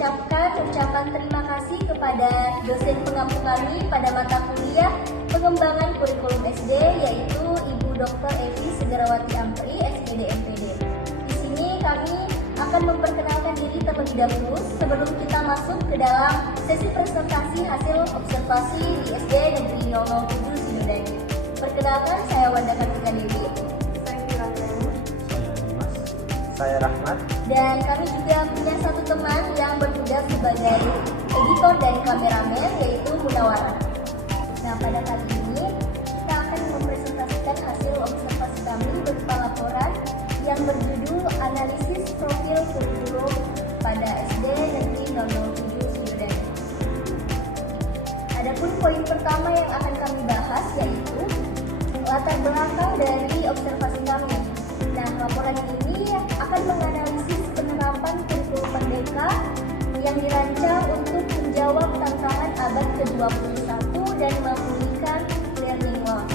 mengucapkan ucapan terima kasih kepada dosen pengampu kami pada mata kuliah pengembangan kurikulum SD, yaitu Ibu Dr. Evi Segrawati Ampri, SPD MPD. Di sini kami akan memperkenalkan diri terlebih dahulu sebelum kita masuk ke dalam sesi presentasi hasil observasi di SD Negeri 007 Sidodadi. Perkenalkan, saya Wanda Kartika Dewi. Saya Firandani. Saya Dimas. Saya Rahmat. Dan kami juga punya satu teman yang bertugas sebagai editor dan kameramen, yaitu Munawara. Nah, pada kali ini kita akan mempresentasikan hasil observasi kami berupa laporan yang berjudul Analisis Profil Kurikulum pada SD Negeri 007 Sidodadi. Adapun poin pertama yang akan kami bahas yaitu latar belakang dari observasi kami. Nah, laporan ini akan menganalisis penerapan kurikulum merdeka yang dirancang untuk menjawab tantangan abad ke-21 dan memulihkan learning loss.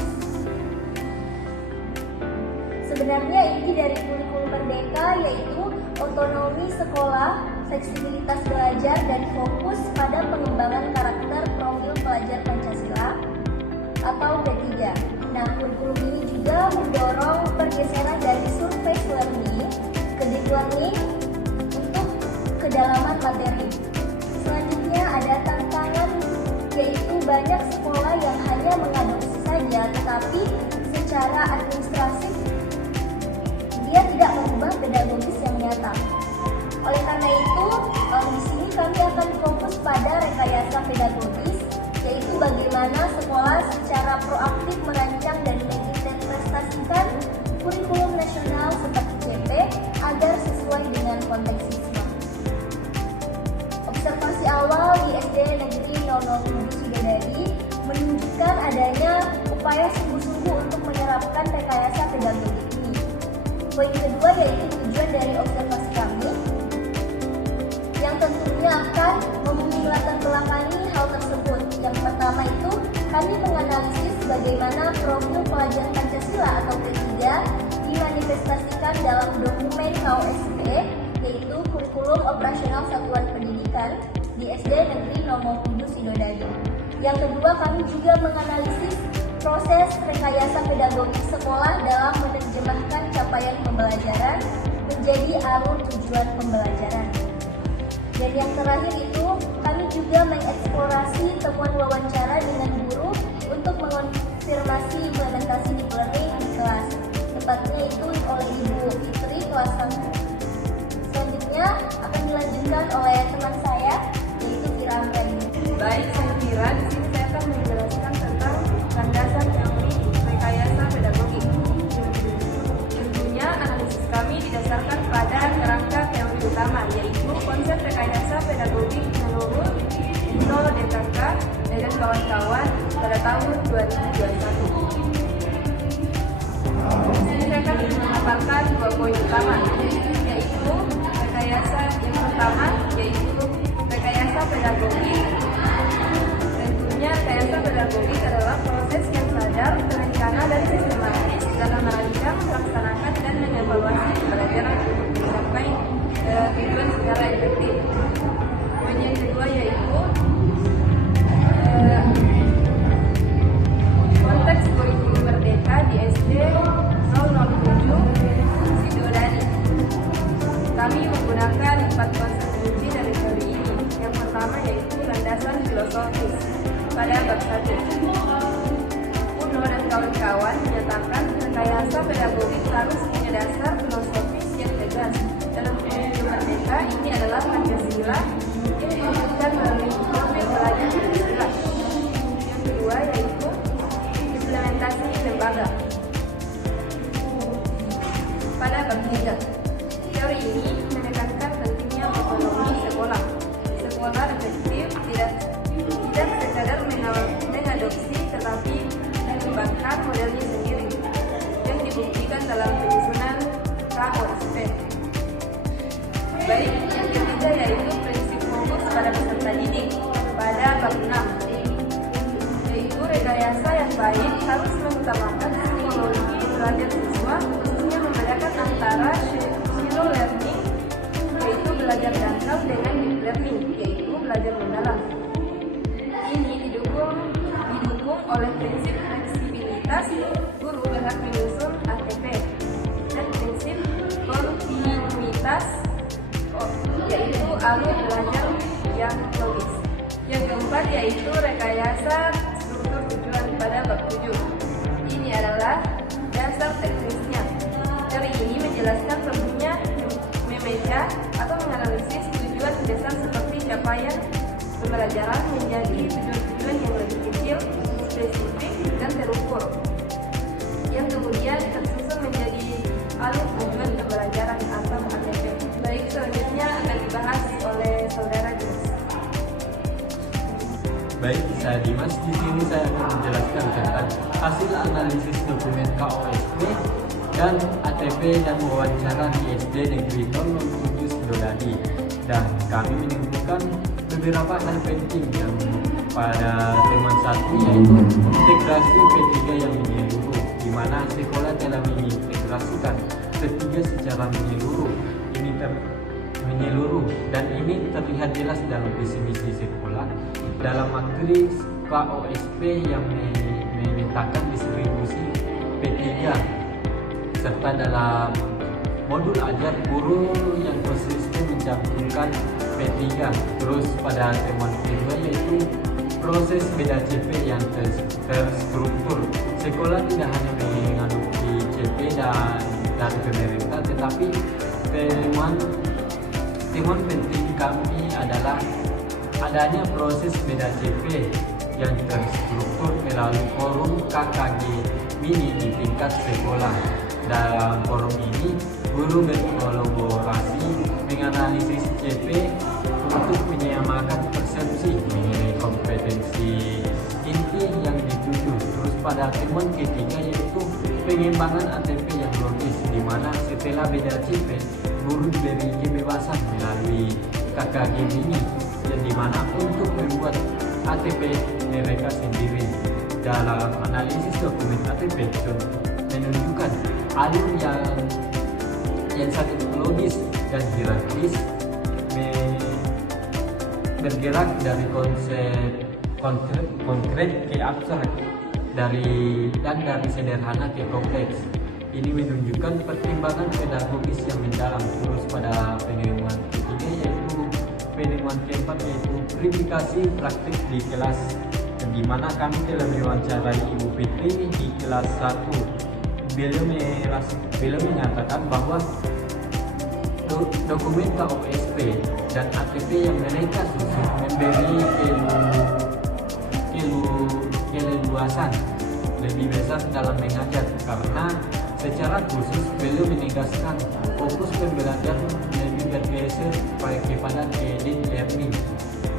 Sebenarnya inti dari kurikulum merdeka yaitu otonomi sekolah, fleksibilitas belajar, dan fokus pada pengembangan karakter profil pelajar Pancasila atau P3. Nah, kurikulum ini juga mendorong pergeseran dari surface learning ke deep learning untuk kedalaman materi. Selanjutnya ada tantangan, yaitu banyak sekolah yang hanya mengadopsi saja, tetapi secara administratif dia tidak mengubah pedagogis yang nyata. Oleh karena itu, di sini kami akan fokus pada rekayasa pedagogis, yaitu bagaimana sekolah secara proaktif merancang dan menginterpretasikan kurikulum nasional seperti CP agar sesuai dengan konteks siswa. Observasi awal di SD Negeri 007 Sidodadi menunjukkan adanya upaya sungguh-sungguh untuk menerapkan rekayasa pedagogik ini. Poin kedua yaitu tujuan dari observasi kami, yang tentunya akan memenuhi latar belakangi hal tersebut. Yang pertama itu, kami menganalisis bagaimana profil pelajar Pancasila atau P3 dimanifestasikan dalam dokumen KOSP, yaitu Kurikulum Operasional Satuan Pendidikan di SD Negeri 007 Sidodadi. Yang kedua, kami juga menganalisis proses rekayasa pedagogik sekolah dalam menerjemahkan capaian pembelajaran menjadi alur tujuan pembelajaran. Dan yang terakhir itu, kami juga mengeksplorasi temuan wawancara dengan guru untuk mengonfirmasi implementasi deep learning di kelas. Tepatnya itu oleh Ibu Fitri kelas 1. Selanjutnya akan dilanjutkan oleh teman saya, yaitu Fira Amrani. Baik, saya Fira. Di sini saya akan menjelaskan tentang landasan teori rekayasa pedagogik. Tentunya analisis kami didasarkan pada kerangka teori utama, yaitu konsep rekayasa pedagogik menurut Dino DKK dan kawan-kawan pada tahun 2021. Di sini saya akan memaparkan dua poin utama, yaitu rekayasa yang pertama, yaitu oleh prinsip fleksibilitas, guru berhak menyusun ATP, dan prinsip kontinuitas, yaitu alur belajar yang logis. Yang keempat yaitu rekayasa struktur tujuan pada bab 7. Ini adalah dasar teknisnya. Teori ini menjelaskan perlunya memecah atau menganalisis tujuan besar seperti capaian pembelajaran menjadi tujuan-tujuan yang lebih kecil, spesifik, dan terukur, yang kemudian tersusun menjadi alur tujuan pembelajaran atau ATP. Baik, selanjutnya akan dibahas oleh saudara Dimas. Baik, saya Dimas. Di sini saya akan menjelaskan tentang hasil analisis dokumen KOSP dan ATP dan wawancara di SD Negeri 07 Sidodadi. Dan kami menemukan beberapa hal penting yang pada temuan 1, yaitu integrasi P3 yang menyeluruh, di mana sekolah telah mengintegrasikan P3 secara menyeluruh. Dan ini terlihat jelas dalam visi misi sekolah dalam materi KOSP yang memetakan distribusi P3, serta dalam modul ajar guru yang konsisten mencantumkan P3. Terus pada temuan kedua yaitu proses beda CP yang terstruktur. Sekolah tidak hanya mengadopsi CP dari pemerintah, tetapi temuan penting kami adalah adanya proses beda CP yang terstruktur melalui forum KKG mini di tingkat sekolah. Dalam forum ini, guru berkolaborasi menganalisis CP untuk menyamakan persepsi mengenai kompetensi inti yang dituju. Terus pada temuan ketiga yaitu pengembangan ATP yang logis, di mana setelah beda CP, guru diberi kebebasan melalui KKG mini, yang dimana untuk membuat ATP mereka sendiri. Dalam analisis dokumen ATP menunjukkan alur yang sangat logis dan hierarkis, bergerak dari konsep konkret ke abstrak, dari sederhana ke kompleks. Ini menunjukkan pertimbangan pedagogis yang mendalam. Terus pada penemuan ketiga yaitu penemuan keempat yaitu verifikasi praktik di kelas, di mana kami telah mewawancarai Ibu Fitri di kelas 1. Beliau menyatakan bahwa dokumen KOSP dan ATP yang mereka susun memberi keleluasan lebih besar dalam mengajar, karena secara khusus beliau menegaskan fokus pembelajaran lebih bergeser kepada credit learning.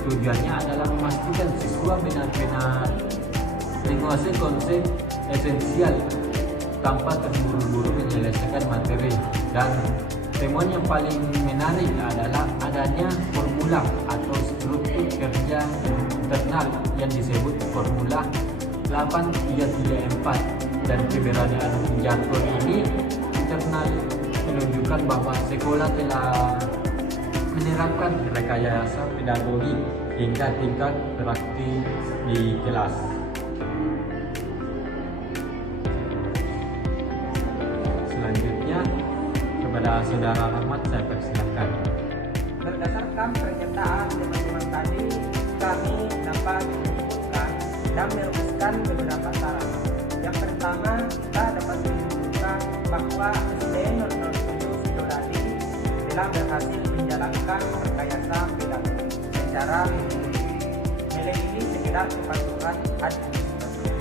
Tujuannya adalah memastikan siswa benar-benar menguasai konsep esensial tanpa terburu-buru menyelesaikan materi. Dan temuan yang paling menarik adalah adanya formula atau struktur kerja internal yang disebut formula 8334, dan keberadaan jargon ini internal menunjukkan bahwa sekolah telah menerapkan rekayasa pedagogi hingga tingkat praktik di kelas. Selanjutnya kepada Saudara Rahmat saya persilakan. Berdasarkan pernyataan teman-teman tadi, kami dapat menyimpulkan dan merumuskan beberapa syarat. Yang pertama, kita dapat menyimpulkan bahwa SD 07 Sidodadi telah berhasil menjalankan rekayasa pedagogi secara melebihi sekedar kepatuhan administratif.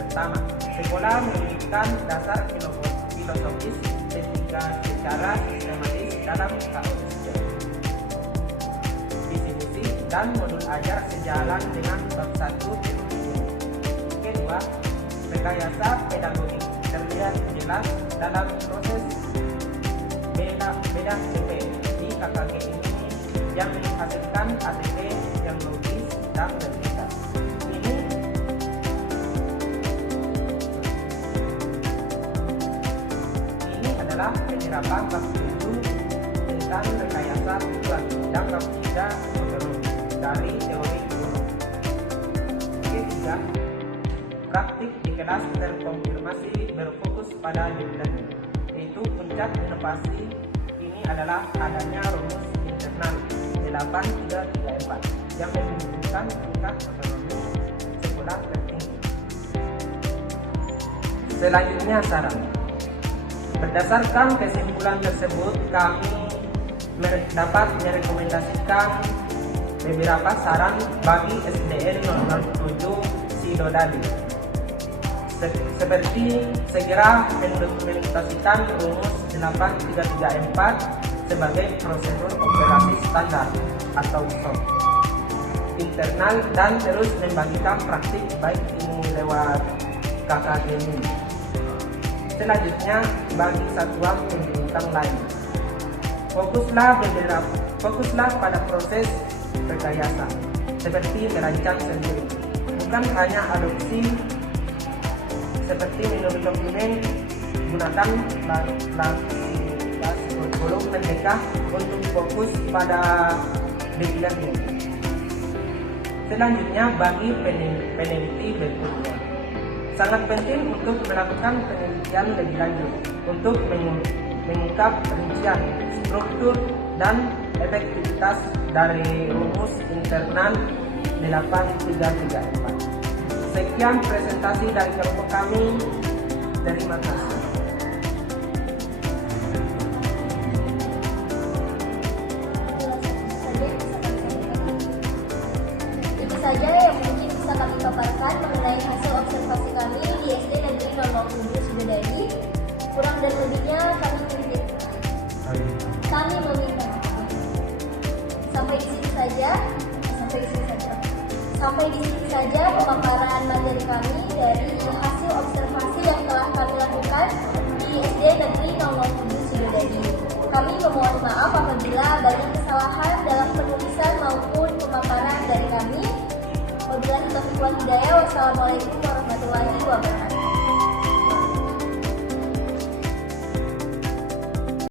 Pertama, sekolah memberikan dasar filosofis ketiga secara sistematis dalam KOSP, visi misi dan modul ajar sejalan dengan bab 1 teori. Kedua, rekayasa pedagogik terlihat jelas dalam proses beda CP di KKG ini yang menghasilkan ATP yang logis dan berbeda. Ini adalah penyerapan bab 7 tentang rekayasa tujuan dan bab 3 metodologi dari teori guru. Ketiga, praktik di kelas terkonfirmasi berfokus pada deadline, yaitu puncak inovasi ini adalah adanya rumus internal 8334 yang menunjukkan tingkat otonomi sekolah tertinggi. Selanjutnya saran. Berdasarkan kesimpulan tersebut, kami dapat merekomendasikan beberapa saran bagi SDN 007 Sidodadi, seperti segera mendokumentasikan rumus 8334 sebagai prosedur operasi standar atau SOP internal dan terus membagikan praktik baik ini lewat KKGMI. Selanjutnya, bagi satuan pendidikan lain, fokuslah pada proses rekayasa seperti merancang sendiri, bukan hanya adopsi seperti menurut dokumen, gunakan kurikulum merdeka untuk fokus pada deadline. Selanjutnya, bagi peneliti berikutnya, sangat penting untuk melakukan penelitian lebih lanjut untuk mengungkap rincian, struktur, dan efektivitas dari rumus internal 8334. Sekian presentasi dari kelompok kami. Terima kasih. Itu saja yang mungkin bisa kami paparkan mengenai hasil observasi kami di SD Negeri 007 Sidodadi. Kurang dan lebihnya kami meminta. Sampai di sini saja pemaparan materi kami dari hasil observasi yang telah kami lakukan di SD Negeri 007 Sidodadi. Kami memohon maaf apabila banyak kesalahan dalam penulisan maupun pemaparan dari kami. Wabillahi taufiq wal hidayah. Wassalamualaikum warahmatullahi wabarakatuh.